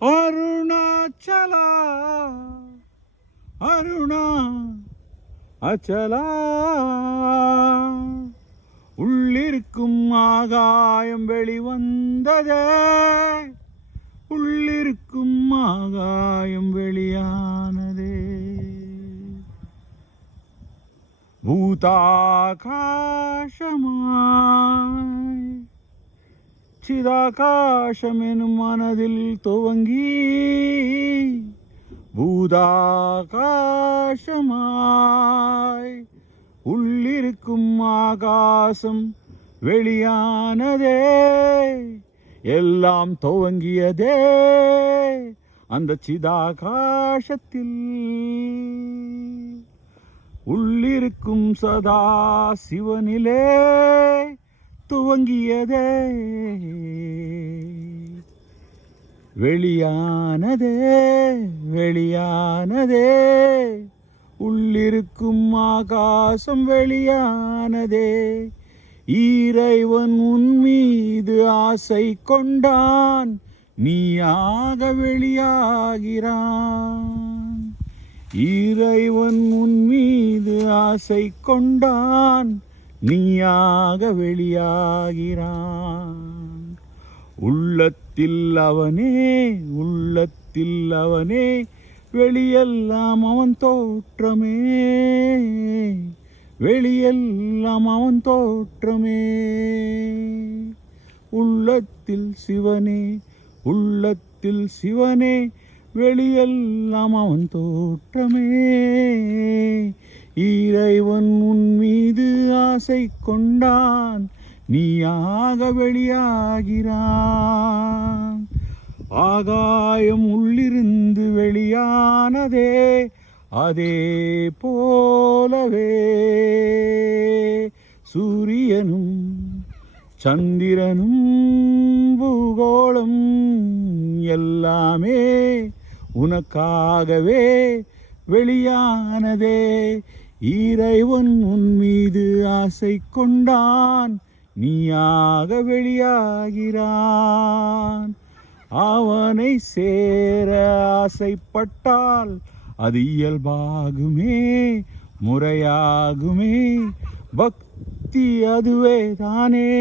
அருணாச்சலா அருணா அச்சலா உள்ளிருக்கும் ஆகாயம் வெளிவந்ததே, உள்ளிருக்கும் ஆகாயம் வெளியானதே. பூதாகாசமாய் சிதாகாசம் எனும் மனதில் துவங்கி, பூதாகாசமாய் உள்ளிருக்கும் ஆகாசம் வெளியானதே. எல்லாம் துவங்கியதே அந்த சிதாகாசத்தில். உள்ளிருக்கும் சதா சிவனிலே துவங்கியதே, வெளியானதே வெளியானதே. உள்ளிருக்கும் ஆகாசம் வெளியானதே. இறைவன் உன் மீது ஆசை கொண்டான், நீயாக வெளியாகிறான். இறைவன் உன் மீது ஆசை கொண்டான், நீயாக வெளியாகிறான். உள்ளத்தில் அவனே உள்ளத்தில் அவனே, வெளியெல்லாம் அவன் தோற்றமே, வெளியெல்லாம் அவன் தோற்றமே. உள்ளத்தில் சிவனே உள்ளத்தில் சிவனே, வெளியெல்லாம் அவன் தோற்றமே. இறைவன் உன் மீது ஆசை கொண்டான், நீயாக வெளியாகிறான். ஆகாயம் உள்ளிருந்து வெளியானதே, அதே போலவே சூரியனும் சந்திரனும் பூகோளம் எல்லாமே உனக்காகவே வெளியானதே. இறைவன் உன் மீது ஆசை கொண்டான், நீயாக வெளியாகிறான். அவனை சேர ஆசைப்பட்டால் அது இயல்பாகுமே, முறையாகுமே. பக்தி அதுவே தானே.